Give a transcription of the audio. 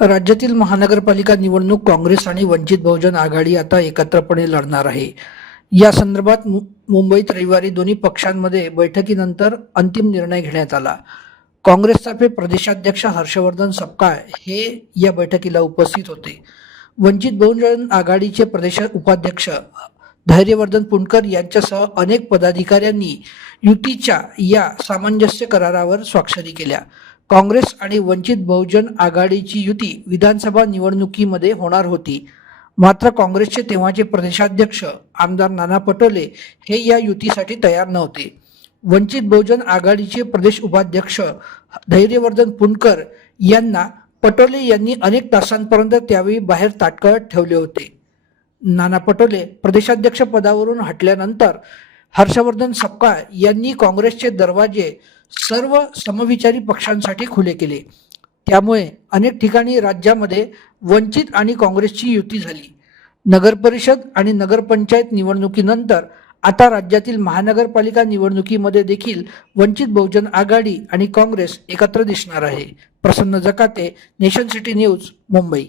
राज्यातील महानगरपालिका निवडणूक काँग्रेस आणि वंचित बहुजन आघाडी आता एकत्रपणे लढणार आहे. या संदर्भात मुंबईत रविवारी दोन्ही पक्षांमध्ये बैठकीनंतर अंतिम निर्णय घेण्यात आला. काँग्रेसतर्फे प्रदेशाध्यक्ष हर्षवर्धन सपकाळ हे या बैठकीला उपस्थित होते. वंचित बहुजन आघाडीचे प्रदेश उपाध्यक्ष धैर्यवर्धन पुणकर यांच्यासह अनेक पदाधिकाऱ्यांनी युतीच्या या सामंजस्य करारावर स्वाक्षरी केल्या. काँग्रेस आणि वंचित बहुजन आघाडीची युती विधानसभा निवडणुकीमध्ये होणार होती. मात्र काँग्रेसचे तेव्हाचे प्रदेशाध्यक्ष आमदार नाना पटोले हे या युतीसाठी तयार नव्हते. वंचित बहुजन आघाडीचे प्रदेश उपाध्यक्ष धैर्यवर्धन पुणकर यांना पटोले यांनी अनेक तासांपर्यंत त्यावेळी बाहेर ताटकळत ठेवले होते. नाना पटोले प्रदेशाध्यक्ष पदावरून हटल्यानंतर हर्षवर्धन सपकाळ यांनी काँग्रेसचे दरवाजे सर्व समविचारी पक्षांसाठी खुले केले. त्यामुळे अनेक ठिकाणी राज्यामध्ये वंचित आणि काँग्रेसची युती झाली. नगरपरिषद आणि नगरपंचायत निवडणुकीनंतर आता राज्यातील महानगरपालिका निवडणुकीमध्ये देखील वंचित बहुजन आघाडी आणि काँग्रेस एकत्र दिसणार आहे. Prasanna Jakate, Nation City News, Mumbai.